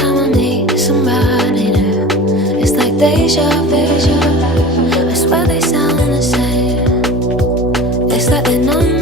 time I meet somebody new, it's like deja vu. I swear they sound the same. It's like they know me.